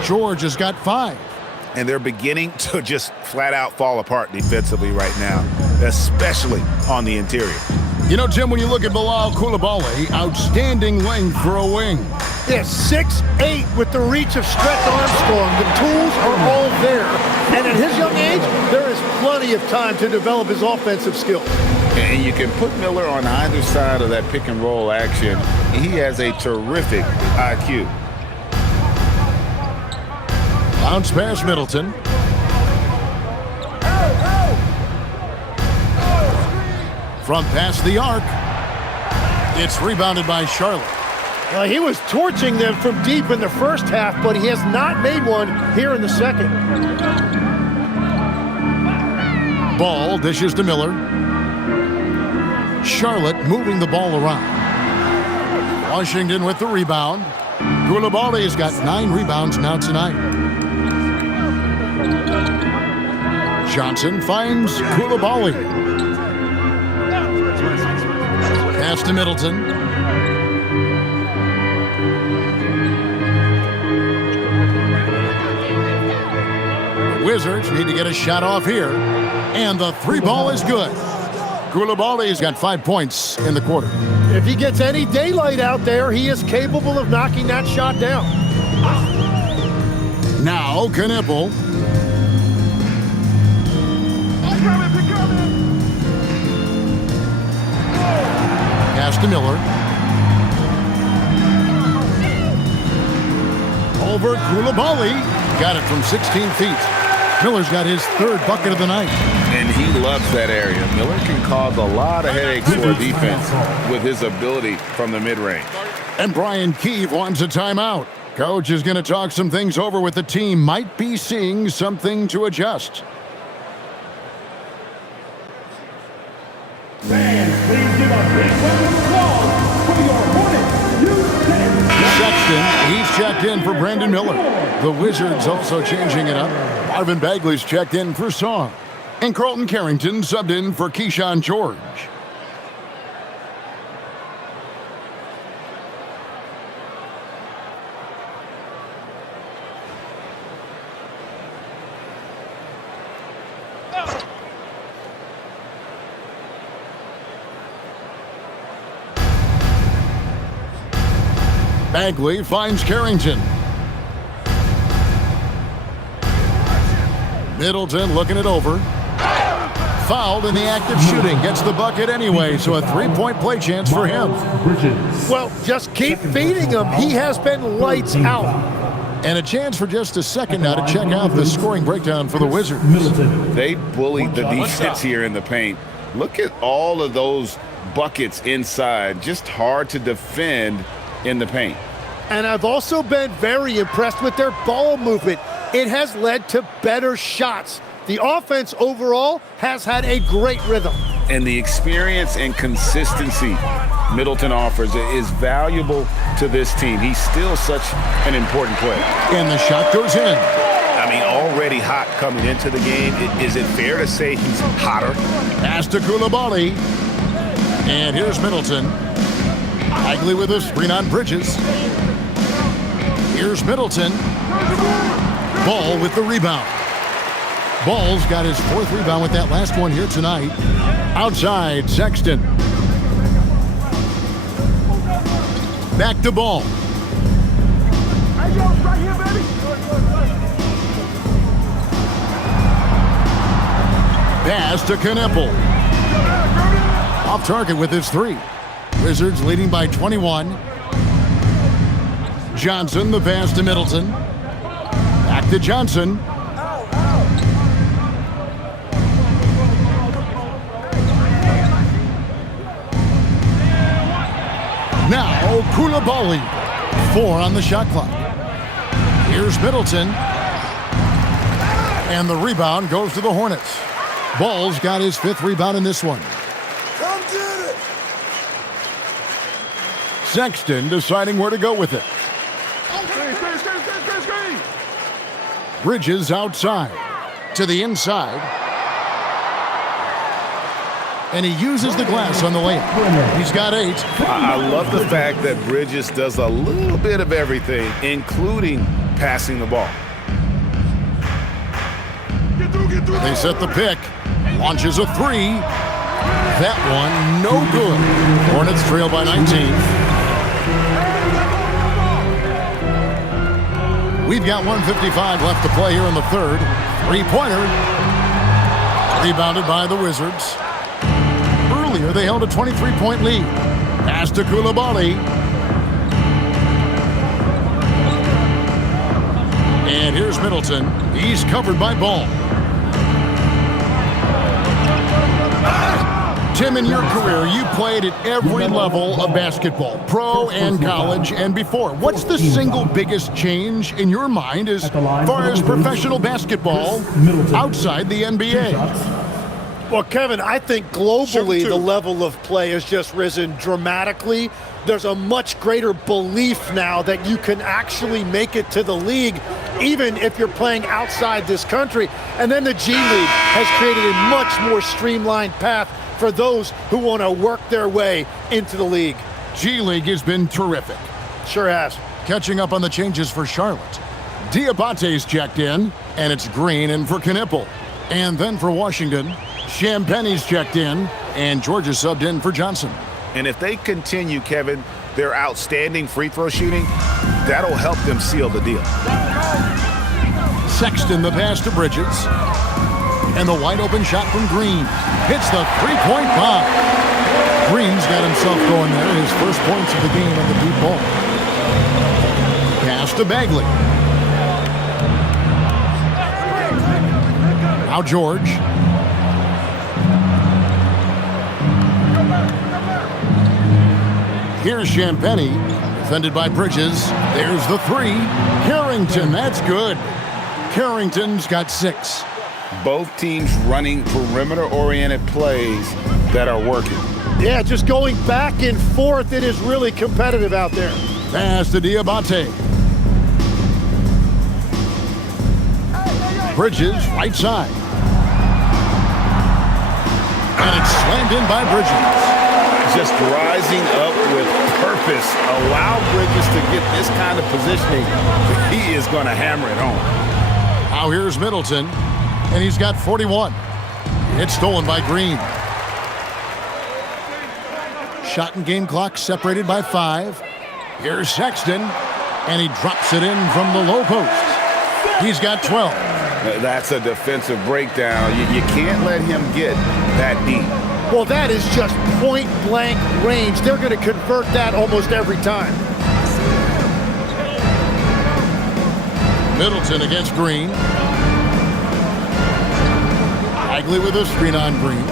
George has got 5. And they're beginning to just flat out fall apart defensively right now, especially on the interior. You know, Tim, when you look at Bilal Coulibaly, outstanding length for a wing. Yeah, 6'8" with the reach of Stretch Armstrong. The tools are all there. And at his young age, there is plenty of time to develop his offensive skills. And you can put Miller on either side of that pick and roll action. He has a terrific IQ. Bounce pass Middleton. From past the arc. It's rebounded by Charlotte. He was torching them from deep in the first half, but he has not made one here in the second. Ball dishes to Miller. Charlotte moving the ball around. Washington with the rebound. Koulibaly's got 9 rebounds now tonight. Johnson finds Koulibaly. Pass to Middleton. The Wizards need to get a shot off here. And the 3-ball is good. Koulibaly's got 5 points in the quarter. If he gets any daylight out there, he is capable of knocking that shot down. Now Knippel. Pass to Miller. Over Koulibaly. Got it from 16 feet. Miller's got his 3rd bucket of the night. And he loves that area. Miller can cause a lot of headaches for defense with his ability from the mid-range. And Brian Keefe wants a timeout. Coach is going to talk some things over with the team. Might be seeing something to adjust. Fans, please give a big round of applause for your Hornets. Sexton, he's checked in for Brandon Miller. The Wizards also changing it up. Marvin Bagley's checked in for Song. And Carlton Carrington subbed in for Keyshawn George. Bagley finds Carrington. Middleton looking it over. Fouled in the act of shooting. Gets the bucket anyway, so a 3-point play chance for him. Well, just keep feeding him. He has been lights out. And a chance for just a second now to check out the scoring breakdown for the Wizards. They bullied the defense here in the paint. Look at all of those buckets inside. Just hard to defend in the paint. And I've also been very impressed with their ball movement. It has led to better shots. The offense overall has had a great rhythm. And the experience and consistency Middleton offers is valuable to this team. He's still such an important player. And the shot goes in. I mean, already hot coming into the game. Is it fair to say he's hotter? Pass to Koulibaly. And here's Middleton. Bagley with a screen on Bridges. Here's Middleton. Ball with the rebound. Ball's got his 4th rebound with that last one here tonight. Outside, Sexton. Back to Ball. Pass to Knippel. Off target with his 3. Wizards leading by 21. Johnson, the pass to Middleton. Back to Johnson. Now Koulibaly. 4 on the shot clock. Here's Middleton. And the rebound goes to the Hornets. Ball's got his 5th rebound in this one. Come get it! Sexton deciding where to go with it. Bridges outside to the inside. And he uses the glass on the layup. He's got 8. I love the fact that Bridges does a little bit of everything, including passing the ball. They set the pick. Launches a 3. That one, no good. Hornets trail by 19. We've got 1:55 left to play here in the 3rd. 3-pointer. Rebounded by the Wizards. Earlier, they held a 23-point lead. Pass to Koulibaly. And here's Middleton. He's covered by Ball. Tim, in your career, you played at every level of basketball, pro and college and before. What's the single biggest change in your mind as far as professional basketball outside the NBA? Well, Kevin, I think globally the level of play has just risen dramatically. There's a much greater belief now that you can actually make it to the league, even if you're playing outside this country. And then the G League has created a much more streamlined path for those who want to work their way into the league. G League has been terrific. Sure has. Catching up on the changes for Charlotte. Diabate's checked in, and it's Green in for Knipple. And then for Washington, Champagne's checked in, and Georgia subbed in for Johnson. And if they continue, Kevin, their outstanding free throw shooting, that'll help them seal the deal. Sexton the pass to Bridges. And the wide open shot from Green. Hits the three-point bomb. Green's got himself going there. His first points of the game on the deep ball. Pass to Bagley. Now George. Here's Champagnie, defended by Bridges. There's the three. Carrington, that's good. Carrington's got 6. Both teams running perimeter-oriented plays that are working. Yeah, just going back and forth. It is really competitive out there. Pass to Diabate. Bridges, right side. And it's slammed in by Bridges. Just rising up with purpose. Allow Bridges to get this kind of positioning. He is going to hammer it home. Now here's Middleton, and he's got 41. It's stolen by Green. Shot and game clock separated by 5. Here's Sexton, and he drops it in from the low post. He's got 12. That's a defensive breakdown. You can't let him get that deep. Well, that is just point-blank range. They're going to convert that almost every time. Middleton against Green. Bagley with a screen on Green.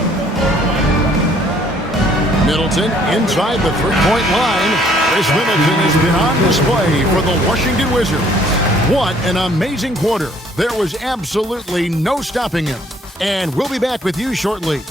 Middleton inside the three-point line. Chris Middleton has been on display for the Washington Wizards. What an amazing quarter. There was absolutely no stopping him. And we'll be back with you shortly.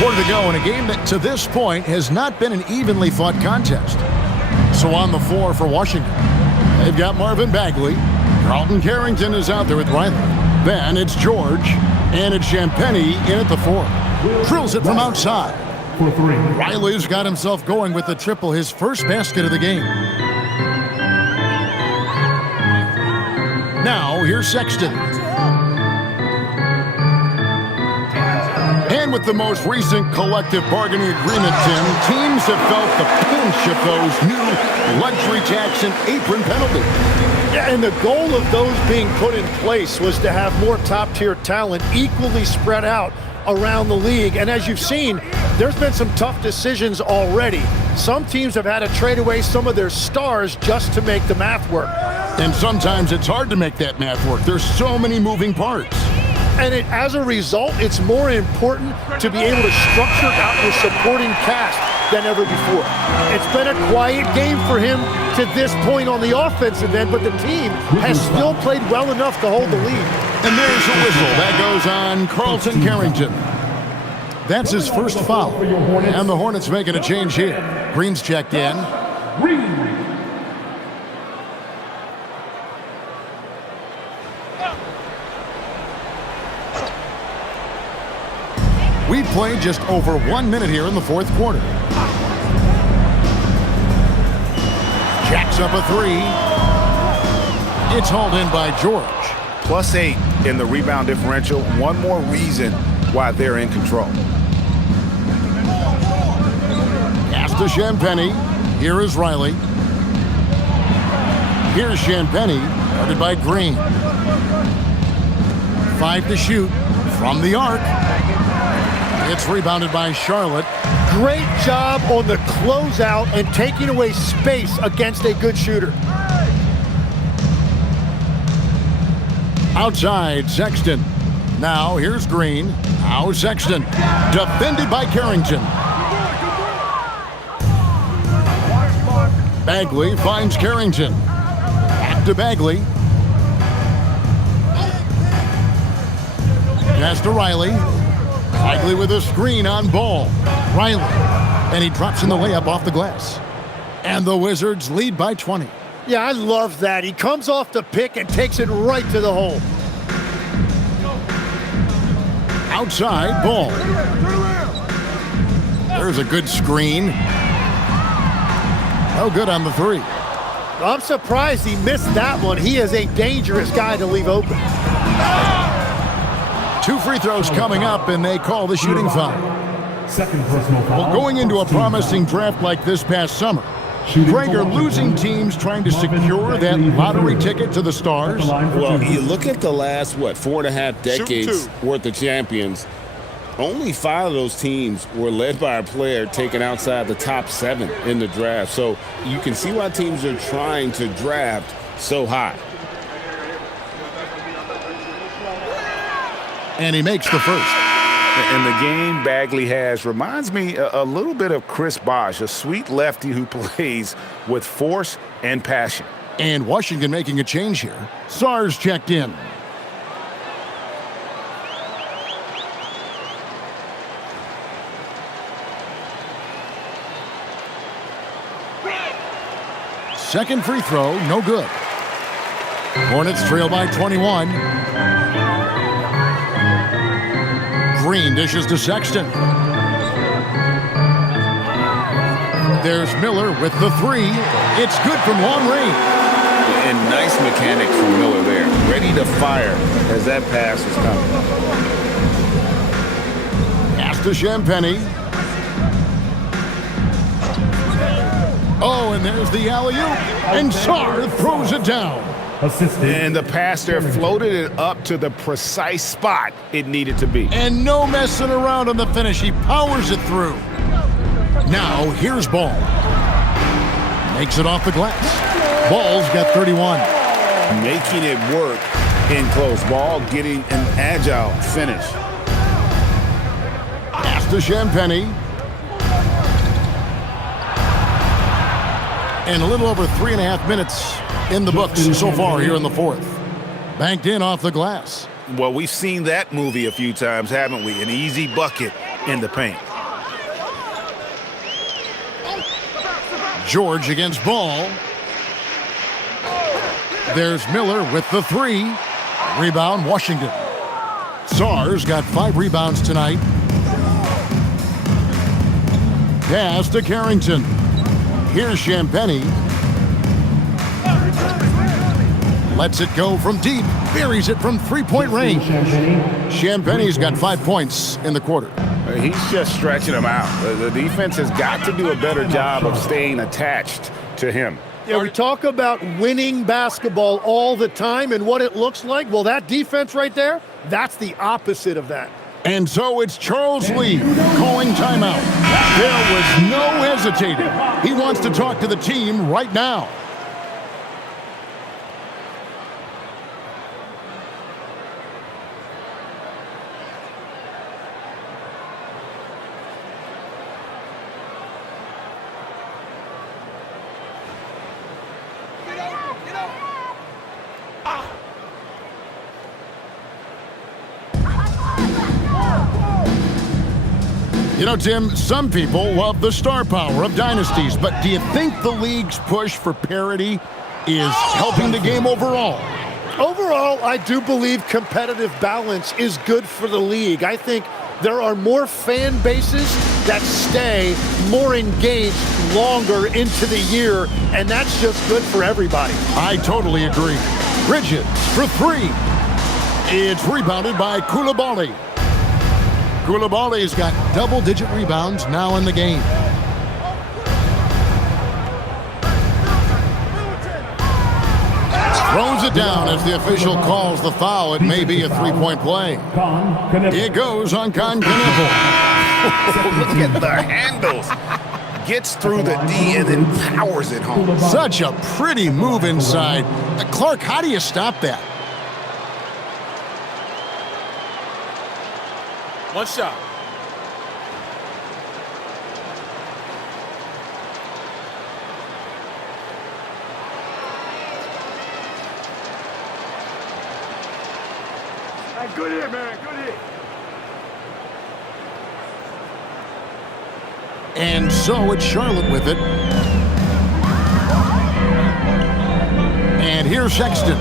Quarter to go in a game that to this point has not been an evenly fought contest. So on the floor for Washington, they've got Marvin Bagley. Carlton Carrington is out there with Riley. Then it's George, and it's Champagnie in at the 4. Drills it from outside. Riley's got himself going with the triple, his first basket of the game. Now here's Sexton. And with the most recent collective bargaining agreement, Tim, teams have felt the pinch of those new luxury tax and apron penalties. Yeah, and the goal of those being put in place was to have more top-tier talent equally spread out around the league. And as you've seen, there's been some tough decisions already. Some teams have had to trade away some of their stars just to make the math work. And sometimes it's hard to make that math work. There's so many moving parts. And as a result, it's more important to be able to structure out your supporting cast than ever before. It's been a quiet game for him to this point on the offensive end, but the team has still played well enough to hold the lead. And there's a whistle. That goes on Carlton Carrington. That's his first foul. And the Hornets making a change here. Green's checked in. We played just over 1 minute here in the fourth quarter. Jacks up a 3. It's hauled in by George. +8 in the rebound differential. One more reason why they're in control. Pass to Champagnie. Here is Riley. Here's Champagnie, guarded by Green. 5 to shoot from the arc. It's rebounded by Charlotte. Great job on the closeout and taking away space against a good shooter. Outside, Sexton. Now here's Green. Now Sexton. Defended by Carrington. Bagley finds Carrington. Back to Bagley. Pass to Riley. Bagley with a screen on Ball. Riley. And he drops in the layup off the glass. And the Wizards lead by 20. Yeah, I love that. He comes off the pick and takes it right to the hole. Outside, Ball. There's a good screen. No good on the three. I'm surprised he missed that one. He is a dangerous guy to leave open. 2 free throws coming up, and they call the shooting foul. Second personal foul. Well, going into a promising draft like this past summer, Greg, are losing teams trying to secure that lottery ticket to the stars? Well, you look at the last, 4.5 decades worth of champions, only 5 of those teams were led by a player taken outside the top 7 in the draft. So you can see why teams are trying to draft so high. And he makes the first. And the game Bagley has reminds me a little bit of Chris Bosh, a sweet lefty who plays with force and passion. And Washington making a change here. Sars checked in. Second free throw, no good. Hornets trail by 21. Green dishes to Sexton. There's Miller with the 3. It's good from long range. And nice mechanics from Miller there. Ready to fire as that pass is coming. Pass to Champagny. Oh, and there's the alley-oop. And Sarr throws it down. Assisted. And the pass there floated it up to the precise spot it needed to be. And no messing around on the finish. He powers it through. Now, here's Ball. Makes it off the glass. Ball's got 31. Making it work in close. Ball getting an agile finish. Pass to Champagny. And a little over 3.5 minutes in the books so far here in the fourth. Banked in off the glass. Well, we've seen that movie a few times, haven't we? An easy bucket in the paint. George against Ball. There's Miller with the 3. Rebound, Washington. Sarr's got 5 rebounds tonight. Pass to Carrington. Here's Champagny. Lets it go from deep. Buries it from 3-point range. Champagny's got 5 points in the quarter. He's just stretching them out. The defense has got to do a better job of staying attached to him. Yeah, we talk about winning basketball all the time and what it looks like. Well, that defense right there, that's the opposite of that. And so it's Charles Lee calling timeout. There was no hesitating. He wants to talk to the team right now. You know, Tim, some people love the star power of dynasties, but do you think the league's push for parity is helping the game overall? Overall, I do believe competitive balance is good for the league. I think there are more fan bases that stay more engaged longer into the year, and that's just good for everybody. I totally agree. Bridges for 3. It's rebounded by Koulibaly. Koulibaly's got double-digit rebounds now in the game. Throws it down as the official calls the foul. It may be a three-point play. It goes on Con Knueppel. Look at the handles. Gets through the D and then powers it home. Such a pretty move inside. Clark, how do you stop that? One shot. Good hit, man. Good hit. And so it's Charlotte with it. And here's Sexton.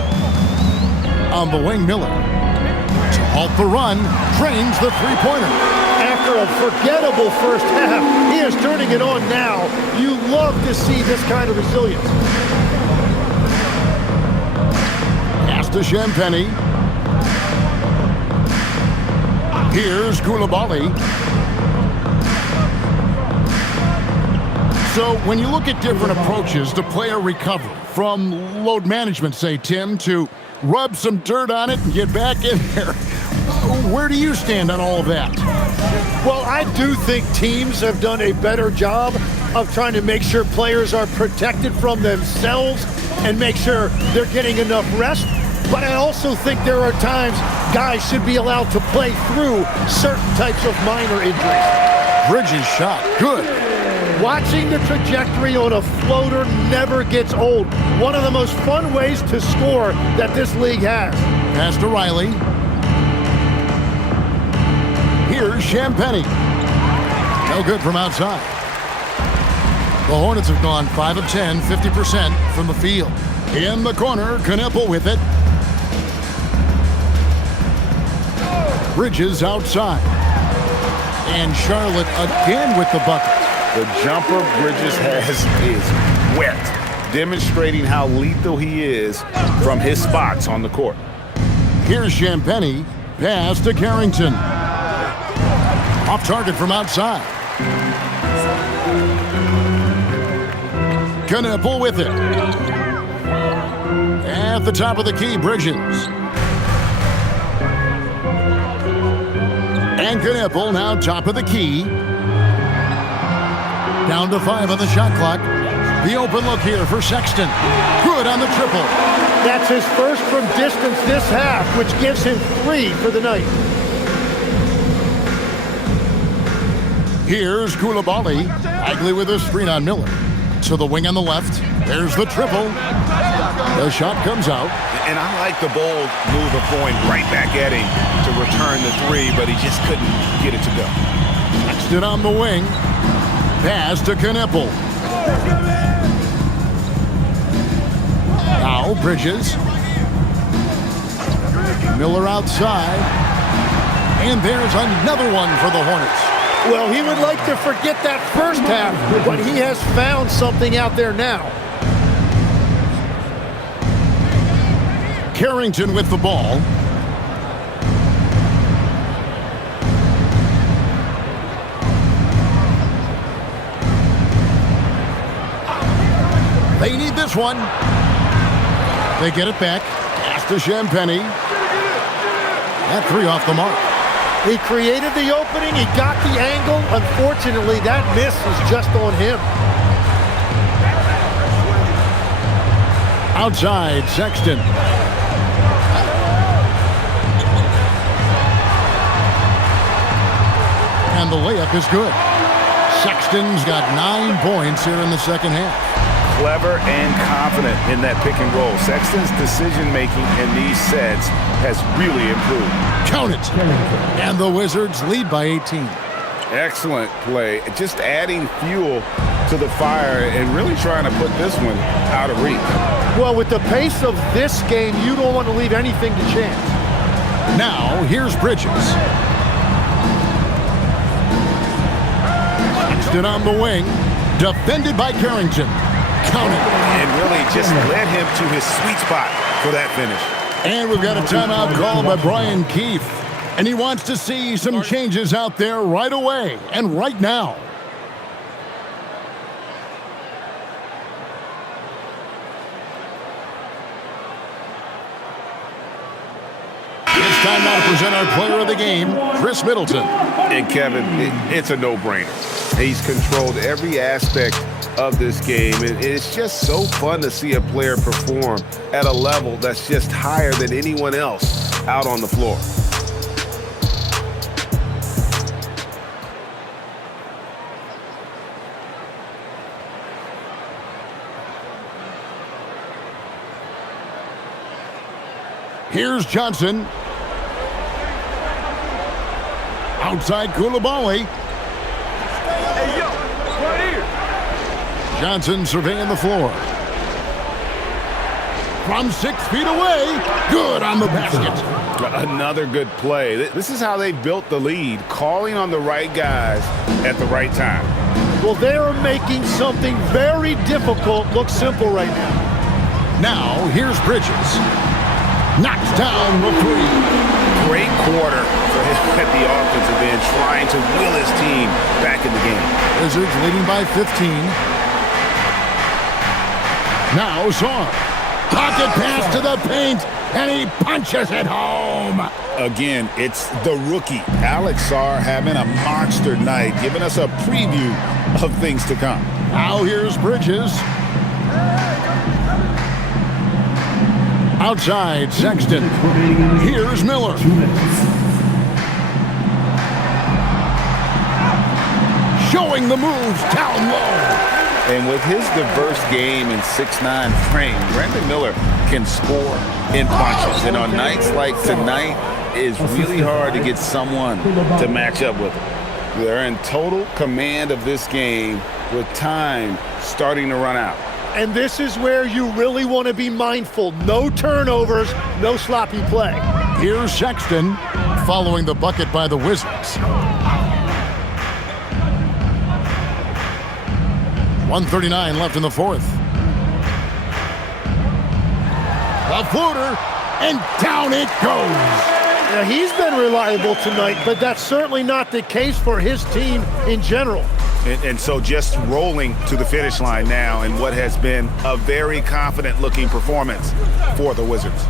On the wing, Miller. To halt the run, drains the three-pointer. After a forgettable first half, he is turning it on now. You love to see this kind of resilience. Pass to Champagny. Here's Koulibaly. So when you look at different approaches to player recovery, from load management, say, Tim, to rub some dirt on it and get back in there, where do you stand on all of that? Well, I do think teams have done a better job of trying to make sure players are protected from themselves and make sure they're getting enough rest. But I also think there are times guys should be allowed to play through certain types of minor injuries. Bridges shot. Good. Watching the trajectory on a floater never gets old. One of the most fun ways to score that this league has. Pass to Riley. Here's Champagny. No good from outside. The Hornets have gone 5 of 10, 50% from the field. In the corner, Knueppel with it. Bridges outside. And Charlotte again with the bucket. The jumper Bridges has is wet, demonstrating how lethal he is from his spots on the court. Here's Champagny. Pass to Carrington. Off target from outside. Knueppel with it. At the top of the key, Bridges. And Knueppel now top of the key. Down to 5 on the shot clock. The open look here for Sexton. Good on the triple. That's his first from distance this half, which gives him 3 for the night. Here's Koulibaly. Bagley with a screen on Miller. To the wing on the left. There's the triple. The shot comes out. And I like the bold move of going right back at him to return the 3, but he just couldn't get it to go. Sexton on the wing. Pass to Knueppel. Now Bridges. Miller outside. And there's another one for the Hornets. Well, he would like to forget that first half, but he has found something out there now. Carrington with the ball. They need this one. They get it back. Pass to Champagny. That 3 off the mark. He created the opening. He got the angle. Unfortunately, that miss is just on him. Outside, Sexton. And the layup is good. Sexton's got 9 points here in the second half. Clever and confident in that pick and roll. Sexton's decision-making in these sets has really improved. Count it. And the Wizards lead by 18. Excellent play. Just adding fuel to the fire and really trying to put this one out of reach. Well, with the pace of this game, you don't want to leave anything to chance. Now, here's Bridges. Sexton on the wing. Defended by Carrington. Count it. And really just led him to his sweet spot for that finish. And we've got a timeout called by Brian Keefe. And he wants to see some changes out there right away and right now. goes in our player of the game, Chris Middleton. And Kevin, it's a no-brainer. He's controlled every aspect of this game. It's just so fun to see a player perform at a level that's just higher than anyone else out on the floor. Here's Johnson. Outside Koulibaly. Hey, yo, right here. Johnson surveying the floor. From 6 feet away. Good on the basket. Another good play. This is how they built the lead, calling on the right guys at the right time. Well, they are making something very difficult look simple right now. Now, here's Bridges. Knocks down Mercury. Great quarter for him at the offensive end, trying to will his team back in the game. Wizards leading by 15. Now Song. Pocket pass to the paint, and he punches it home. Again, it's the rookie, Alex Sarr, having a monster night, giving us a preview of things to come. Now here's Bridges. Outside, Sexton. Here's Miller. Showing the moves down low. And with his diverse game and 6'9" frame, Brandon Miller can score in bunches. And on nights like tonight, it's really hard to get someone to match up with him. They're in total command of this game with time starting to run out. And this is where you really want to be mindful. No turnovers, no sloppy play. Here's Sexton following the bucket by the Wizards. 1:39 left in the fourth. The floater, and down it goes. Now, he's been reliable tonight, but that's certainly not the case for his team in general. And so just rolling to the finish line now in what has been a very confident-looking performance for the Wizards.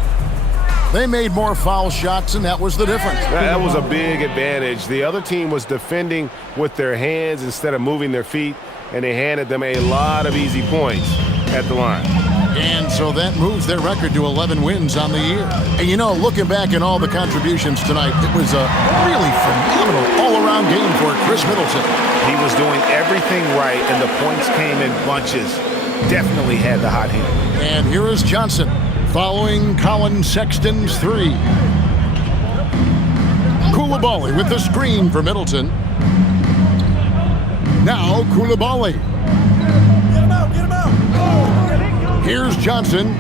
They made more foul shots, and that was the difference. That was a big advantage. The other team was defending with their hands instead of moving their feet, and they handed them a lot of easy points at the line. And so that moves their record to 11 wins on the year. And you know, looking back at all the contributions tonight, it was a really phenomenal all-around game for Chris Middleton. He was doing everything right, and the points came in bunches. Definitely had the hot hand. And here is Johnson following Colin Sexton's three. Koulibaly with the screen for Middleton. Now Koulibaly. Get him out. Here's Johnson.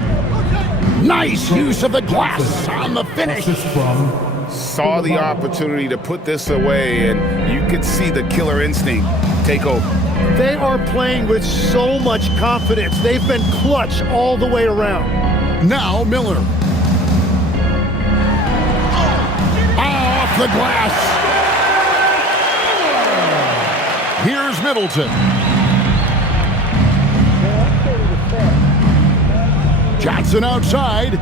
Nice use of the glass on the finish. Saw the opportunity to put this away, and you could see the killer instinct take over. They are playing with so much confidence. They've been clutch all the way around. Now Miller. Off the glass. Here's Middleton. Johnson outside.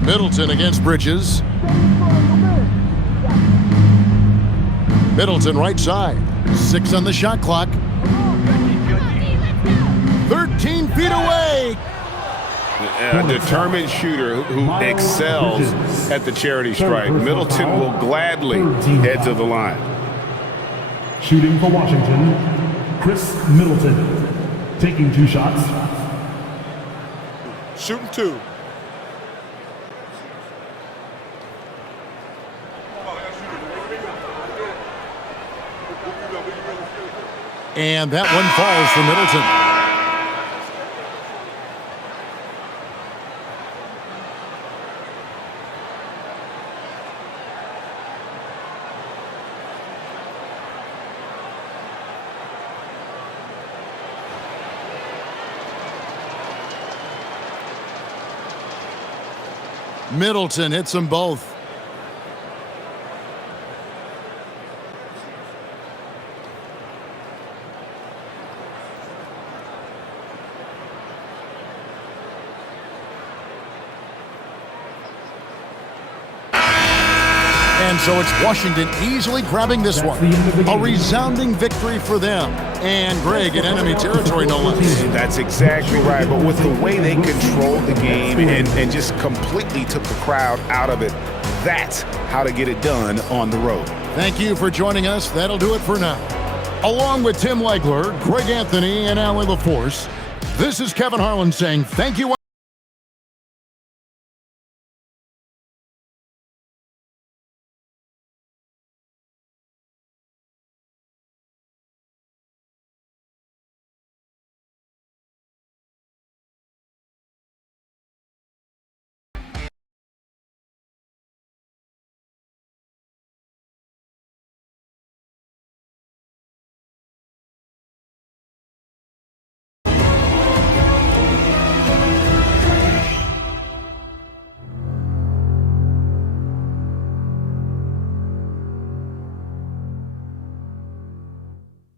Middleton against Bridges. Middleton right side. 6 on the shot clock. 13 feet away. A determined shooter who excels at the charity stripe. Middleton will gladly head to the line. Shooting for Washington, Chris Middleton. Taking 2 shots. Shooting 2. And that one falls for Middleton. Middleton hits them both. And so it's Washington easily grabbing this one. A resounding victory for them. And Greg in enemy territory, no less. That's exactly right. But with the way they controlled the game and just completely took the crowd out of it, that's how to get it done on the road. Thank you for joining us. That'll do it for now. Along with Tim Legler, Greg Anthony, and Allie LaForce, this is Kevin Harlan saying thank you.